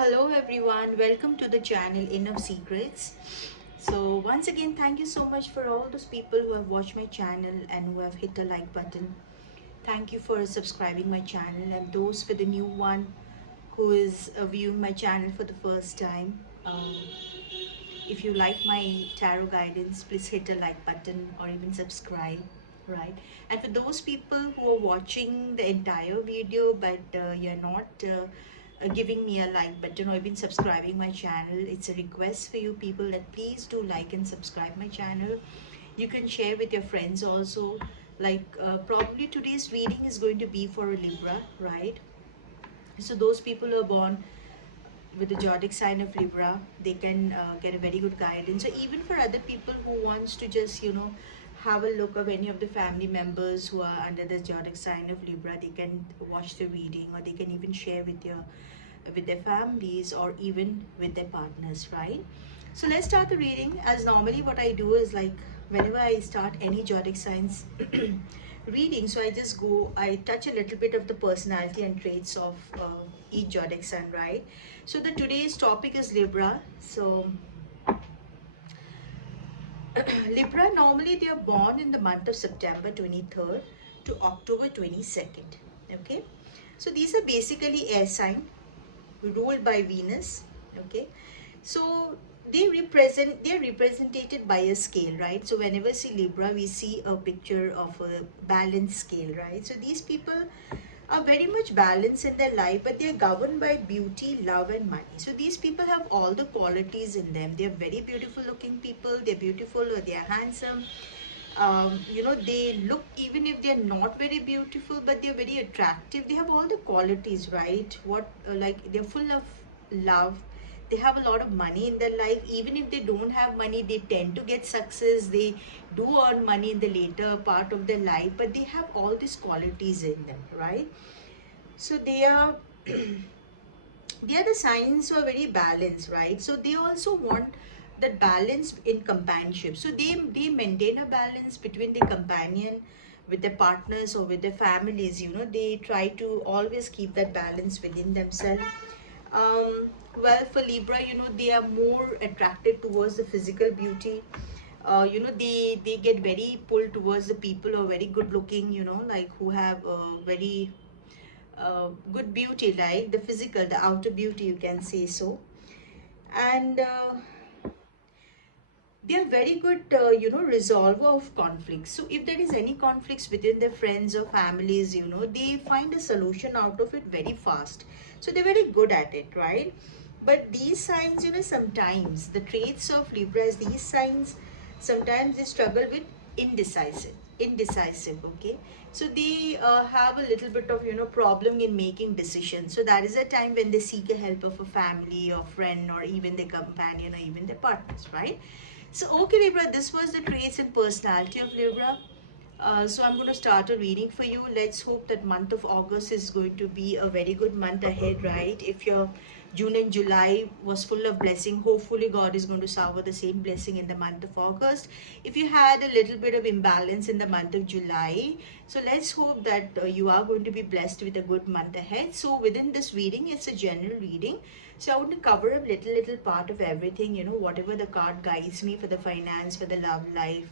Hello everyone, welcome to the channel Enough Secrets. So once again, thank you so much for all those people who have watched my channel and who have hit the like button. Thank you for subscribing my channel, and those for the new one who is viewing my channel for the first time. If you like my tarot guidance, please hit the like button or even subscribe, right? And for those people who are watching the entire video but you're not giving me a like button or even subscribing my channel, it's a request for you people that please do like and subscribe my channel. You can share with your friends also. Like probably today's reading is going to be for a Libra, right? So those people who are born with the zodiac sign of Libra, they can get a very good guidance. So even for other people who wants to just have a look of any of the family members who are under the zodiac sign of Libra, they can watch the reading, or they can even share with their families or even with their partners, right? So let's start the reading. As normally, what I do is, like, whenever I start any zodiac signs reading, so I touch a little bit of the personality and traits of each zodiac sign, right? So the today's topic is Libra. So Libra, normally they are born in the month of September 23rd to October 22nd. Okay, so these are basically air sign ruled by Venus. Okay, so they're represented by a scale, right? So whenever see Libra, we see a picture of a balanced scale, right? So these people are very much balanced in their life, but they're governed by beauty, love, and money. So these people have all the qualities in them. They're very beautiful looking people. They're beautiful, or they're handsome. They look, even if they're not very beautiful, but they're very attractive. They have all the qualities, right? Like they're full of love. They have a lot of money in their life. Even if they don't have money, they tend to get success. They do earn money in the later part of their life, but they have all these qualities in them, right? So they are they are the signs who are very balanced, right? So they also want that balance in companionship. So they maintain a balance between the companion with their partners or with their families. They try to always keep that balance within themselves. Well, for Libra, they are more attracted towards the physical beauty. They get very pulled towards the people who are very good looking, like who have very good beauty, like the physical, the outer beauty, you can say so. And they are very good, resolver of conflicts. So if there is any conflicts within their friends or families, they find a solution out of it very fast. So they're very good at it, right? But these signs, sometimes the traits of Libras, these signs, sometimes they struggle with indecisive. Okay, so they have a little bit of problem in making decisions. So that is a time when they seek a help of a family or friend or even their companion or even their partners, right? So, okay, Libra, this was the traits and personality of Libra. So I'm going to start a reading for you. Let's hope that month of August is going to be a very good month ahead, right? If your June and July was full of blessing, hopefully God is going to shower the same blessing in the month of August. If you had a little bit of imbalance in the month of July, so let's hope that you are going to be blessed with a good month ahead. So within this reading, it's a general reading. So I want to cover a little part of everything, whatever the card guides me for the finance, for the love life,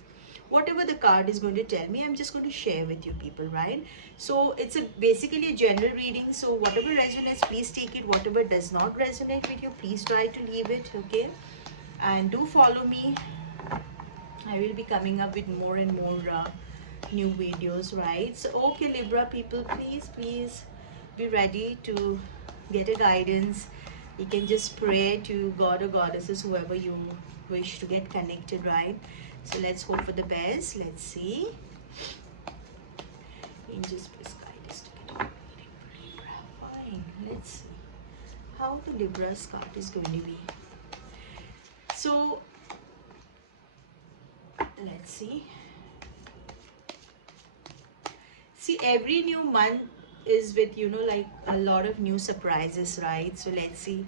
whatever the card is going to tell me, I'm just going to share with you people, right? So it's basically a general reading. So whatever resonates, please take it. Whatever does not resonate with you, please try to leave it, okay? And do follow me. I will be coming up with more and more new videos, right? So okay, Libra people, please be ready to get a guidance. You can just pray to God or goddesses, whoever you wish to get connected, right? So let's hope for the best. Let's see. Angels, please guide us to get a reading for Libra. Fine. Let's see how the Libra's card is going to be. So let's see. See, every new month is with, like a lot of new surprises, right? So let's see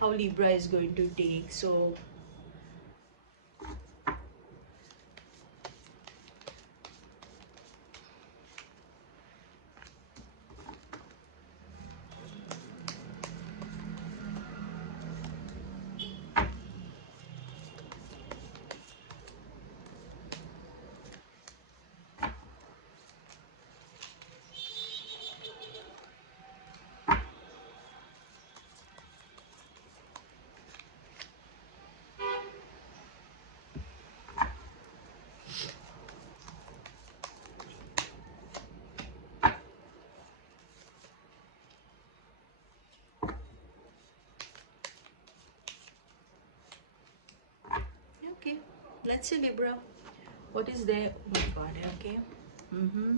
how Libra is going to take. So Let's see, Libra. What is there? Oh my God. Okay. Mm-hmm.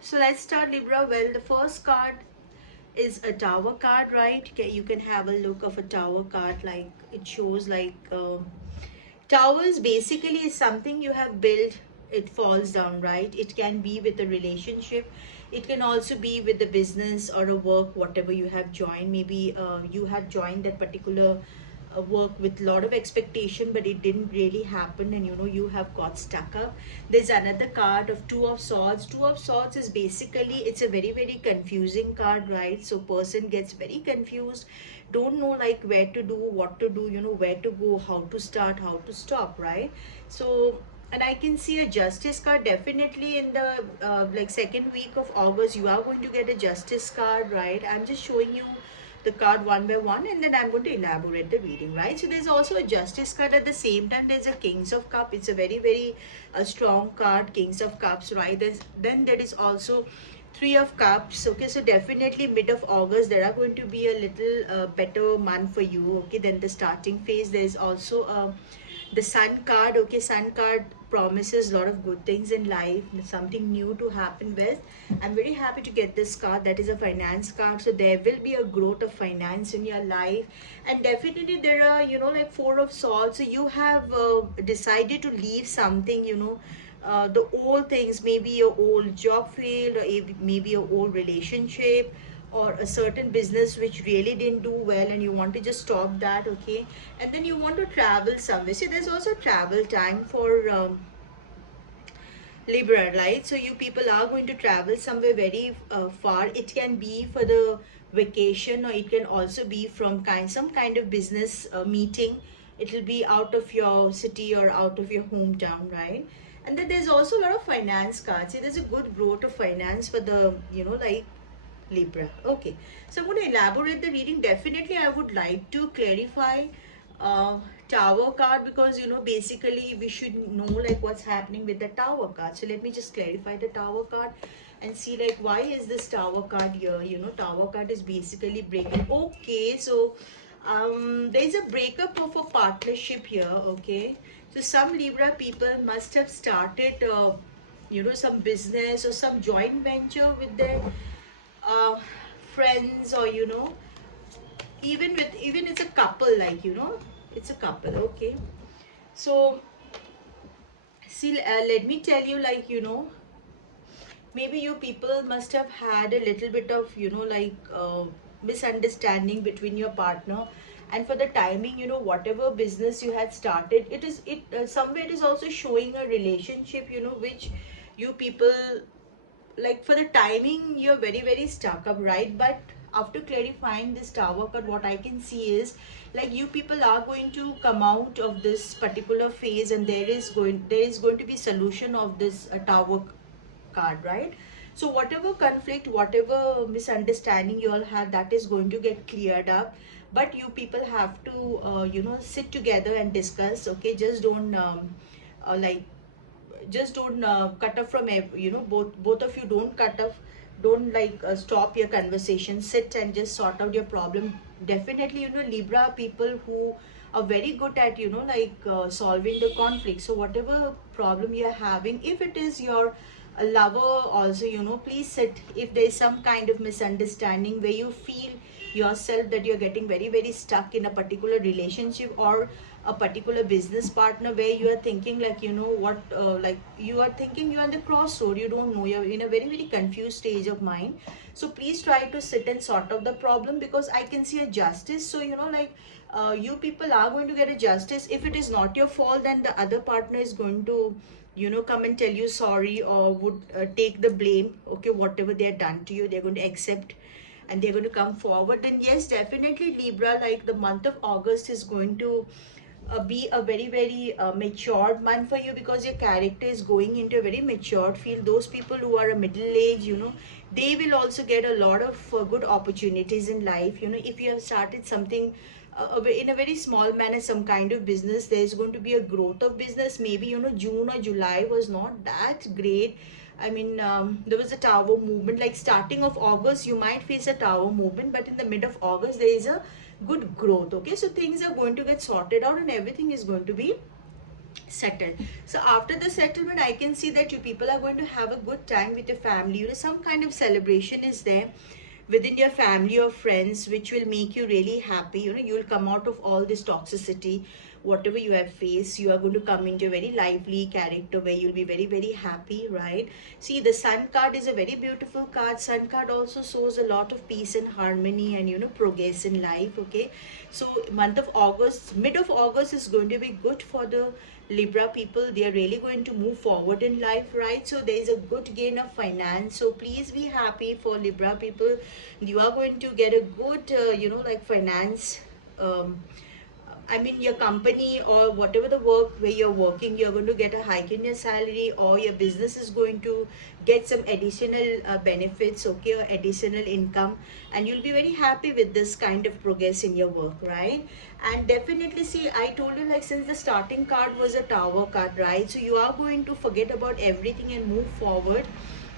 So let's start, Libra. Well, the first card is a tower card, right? You can have a look of a tower card. Like it shows like towers basically is something you have built, it falls down, right? It can be with a relationship, it can also be with the business or a work, whatever you have joined. Maybe you have joined that particular work with a lot of expectation, but it didn't really happen, and you have got stuck up. There's another card of two of swords. Two of swords is basically, it's a very very confusing card, right? So person gets very confused, don't know like where to do, what to do, where to go, how to start, how to stop, right? So, and I can see a justice card. Definitely in the like second week of August you are going to get a justice card, right? I'm just showing you the card one by one, and then I'm going to elaborate the reading, right? So there's also a justice card. At the same time there's a kings of cup. It's a very very strong card, kings of cups, right? Then there is also three of cups. Okay, so definitely mid of August there are going to be a little better month for you, okay, than the starting phase. There's also the sun card. Okay, sun card promises a lot of good things in life, something new to happen with. I'm very happy to get this card. That is a finance card, so there will be a growth of finance in your life. And definitely there are, like four of swords. So you have decided to leave something, the old things, maybe your old job field, or maybe your old relationship, or a certain business which really didn't do well, and you want to just stop that. Okay, and then you want to travel somewhere. See, there's also travel time for Libra, right? So you people are going to travel somewhere very far. It can be for the vacation, or it can also be from some kind of business meeting. It will be out of your city or out of your hometown, right? And then there's also a lot of finance cards. See, there's a good growth of finance for the, like Libra. Okay, so I'm going to elaborate the reading. Definitely, I would like to clarify uh, tower card, because basically we should know like what's happening with the tower card. So let me just clarify the tower card and see like why is this tower card here. Tower card is basically breaking. Okay, so there's a breakup of a partnership here. Okay, so some Libra people must have started some business or some joint venture with their uh, friends, or even it's a couple, like it's a couple. Okay, so see, let me tell you, like maybe you people must have had a little bit of misunderstanding between your partner. And for the timing, whatever business you had started, it somewhere it is also showing a relationship, which you people, like for the timing you're very very stuck up, right? But after clarifying this tower card, what I can see is like you people are going to come out of this particular phase, and there is going to be solution of this tower card, right? So whatever conflict, whatever misunderstanding you all have, that is going to get cleared up. But you people have to sit together and discuss. Okay, just don't like just don't cut off from both of you, don't cut off, don't stop your conversation, sit and just sort out your problem. Definitely, Libra people who are very good at solving the conflict. So whatever problem you're having, if it is your lover also, please sit. If there is some kind of misunderstanding where you feel yourself that you're getting very very stuck in a particular relationship or a particular business partner, where you are thinking like what like you are thinking you're on the crossroad, you don't know, you're in a very very confused stage of mind. So please try to sit and sort out the problem, because I can see a justice. So you people are going to get a justice. If it is not your fault, then the other partner is going to come and tell you sorry, or would take the blame. Okay, whatever they have done to you, they're going to accept and they're going to come forward. Then yes, definitely Libra, like the month of August is going to be a very very matured month for you, because your character is going into a very matured field. Those people who are a middle age, they will also get a lot of good opportunities in life. If you have started something in a very small manner, some kind of business, there is going to be a growth of business. Maybe June or July was not that great, I mean, there was a tower movement. Like starting of August, you might face a tower movement, but in the mid of August, there is a good growth. Okay, so things are going to get sorted out, and everything is going to be settled. So after the settlement, I can see that you people are going to have a good time with your family. You know, some kind of celebration is there within your family or friends, which will make you really happy. You know, you will come out of all this toxicity, whatever you have faced. You are going to come into a very lively character where you'll be very, very happy, right? See, the sun card is a very beautiful card. Sun card also shows a lot of peace and harmony and, you know, progress in life. Okay, so month of August, mid of August is going to be good for the Libra people. They are really going to move forward in life, right? So there is a good gain of finance. So please be happy for Libra people. You are going to get a good, you know, like finance. I mean, your company or whatever the work where you're working, you're going to get a hike in your salary, or your business is going to get some additional benefits, okay, or additional income, and you'll be very happy with this kind of progress in your work, right? And definitely, see, I told you, like, since the starting card was a tower card, right? So you are going to forget about everything and move forward,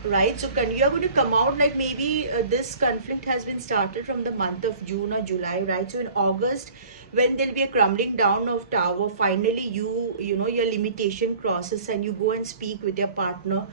right? So you are going to come out like maybe this conflict has been started from the month of June or July, right? So in August, when there'll be a crumbling down of tower, finally you know, your limitation crosses and you go and speak with your partner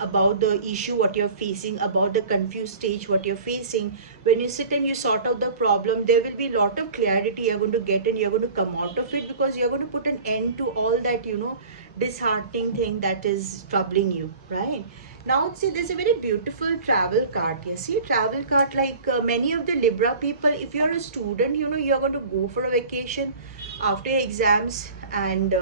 about the issue what you're facing, about the confused stage what you're facing. When you sit and you sort out the problem, there will be a lot of clarity you're going to get, and you're going to come out of it, because you're going to put an end to all that, you know, disheartening thing that is troubling you, right? Now, see, there's a very beautiful travel card. You see, travel card, like many of the Libra people, if you're a student, you know, you're going to go for a vacation after your exams. And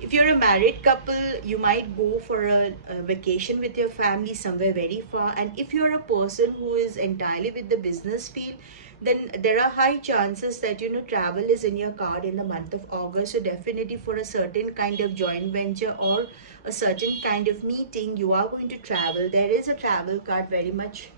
if you're a married couple, you might go for a vacation with your family somewhere very far. And if you're a person who is entirely with the business field, then there are high chances that, you know, travel is in your card in the month of August. So definitely for a certain kind of joint venture or a certain kind of meeting, you are going to travel. There is a travel card very much,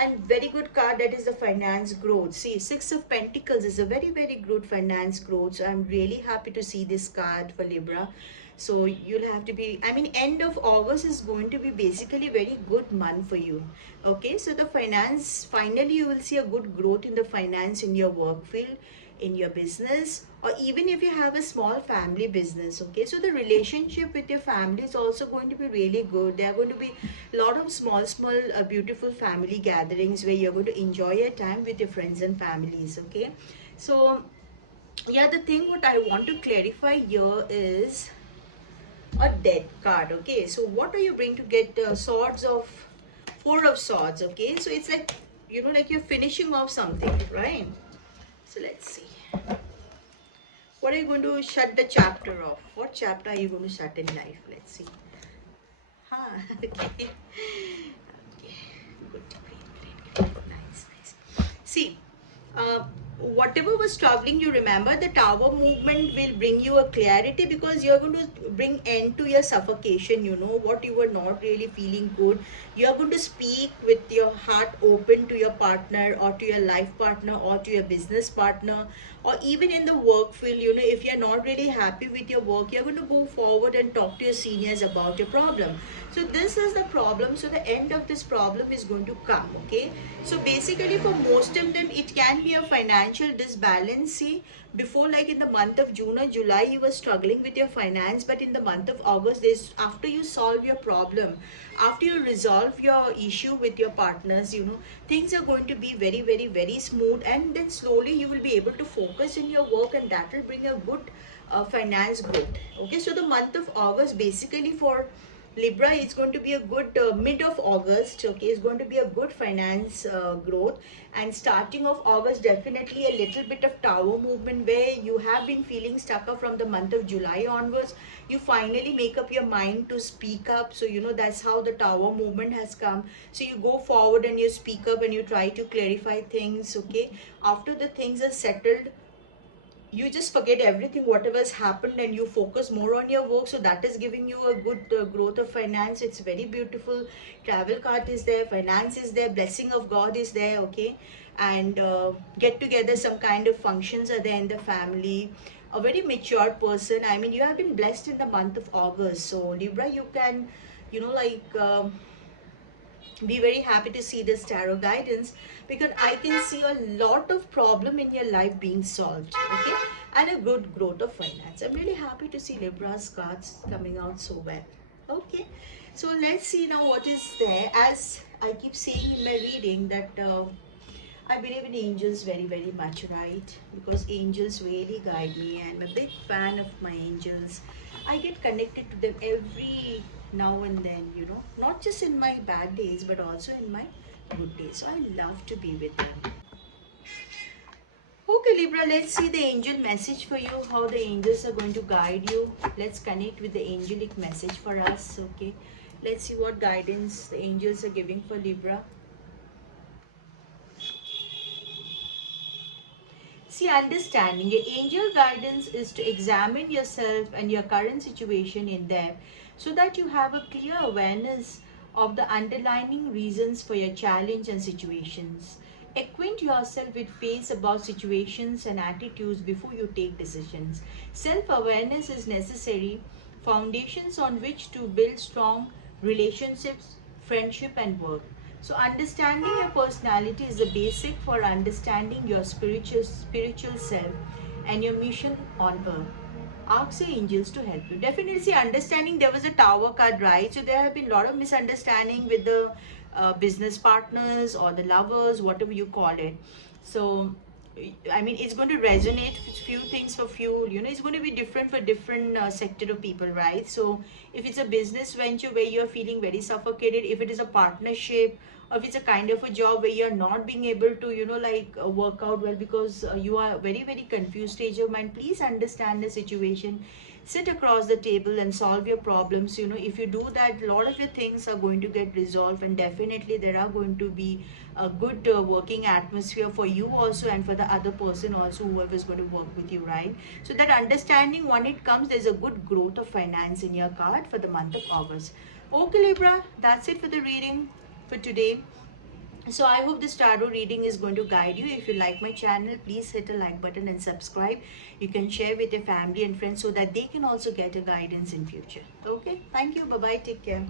and very good card, that is the finance growth. See, Six of Pentacles is a very, very good finance growth. So I'm really happy to see this card for Libra. So you'll have to be, I mean, end of August is going to be basically very good month for you. Okay, so the finance, finally you will see a good growth in the finance in your work field, in your business, or even if you have a small family business. Okay, so the relationship with your family is also going to be really good. There are going to be a lot of small beautiful family gatherings where you're going to enjoy your time with your friends and families. Okay, so yeah, the thing what I want to clarify here is a dead card. Okay, so what are you bring to get swords of Four of Swords? Okay, so it's like, you know, like you're finishing off something, right? So let's see, what are you going to shut the chapter off? What chapter are you going to shut in life? Let's see. Huh. Okay. Okay, good, great. Nice. See, uh, whatever was troubling you, remember the tower movement will bring you a clarity, because you're going to bring end to your suffocation. You know what, you were not really feeling good. You're going to speak with your heart open to your partner, or to your life partner, or to your business partner, or even in the work field. You know, if you're not really happy with your work, you're going to go forward and talk to your seniors about your problem. So this is the problem. So the end of this problem is going to come. Okay, so basically for most of them it can be a financial disbalance. See, before, like in the month of June or July, you were struggling with your finance, but in the month of August, this, after you solve your problem, after you resolve your issue with your partners, you know, things are going to be very, very, very smooth, and then slowly you will be able to focus in your work, and that will bring a good finance growth. Okay, so the month of August basically for Libra is going to be a good mid of August. Okay, is going to be a good finance growth, and starting of August definitely a little bit of tower movement where you have been feeling stuck up from the month of July onwards. You finally make up your mind to speak up. So you know that's how the tower movement has come. So you go forward and you speak up and you try to clarify things. Okay, after the things are settled, you just forget everything whatever has happened and you focus more on your work. So that is giving you a good growth of finance. It's very beautiful. Travel card is there, finance is there, blessing of God is there. Okay, and get together, some kind of functions are there in the family. A very mature person, I mean, you have been blessed in the month of August. So Libra, you can you know, be very happy to see this tarot guidance, because I can see a lot of problem in your life being solved, okay, and a good growth of finance. I'm really happy to see Libra's cards coming out so well. Okay, so let's see now what is there. As I keep saying in my reading that I believe in angels very, very much, right? Because angels really guide me. I'm a big fan of my angels. I get connected to them every now and then, you know, not just in my bad days, but also in my good days. So I love to be with them. Okay, Libra, let's see the angel message for you, how the angels are going to guide you. Let's connect with the angelic message for us, okay? Let's see what guidance the angels are giving for Libra. See, understanding your angel guidance is to examine yourself and your current situation in depth so that you have a clear awareness of the underlying reasons for your challenge and situations. Acquaint yourself with facts about situations and attitudes before you take decisions. Self-awareness is necessary foundations on which to build strong relationships, friendship and work. So understanding your personality is the basic for understanding your spiritual self and your mission on earth. Ask the angels to help you. Definitely, see, understanding, there was a tower card, right? So there have been a lot of misunderstanding with the business partners or the lovers, whatever you call it. So I mean, it's going to resonate with few things for few, you know, it's going to be different for different sector of people, right? So if it's a business venture where you're feeling very suffocated, if it is a partnership, or if it's a kind of a job where you're not being able to, you know, work out well because you are very, very confused stage of mind, please understand the situation. Sit across the table and solve your problems. You know, if you do that, a lot of your things are going to get resolved, and definitely there are going to be a good working atmosphere for you also, and for the other person also, whoever is going to work with you, right? So that understanding, when it comes, there's a good growth of finance in your card for the month of August. Okay, Libra, that's it for the reading for today. So I hope this tarot reading is going to guide you. If you like my channel, please hit a like button and subscribe. You can share with your family and friends so that they can also get a guidance in future. Okay, thank you. Bye bye, take care.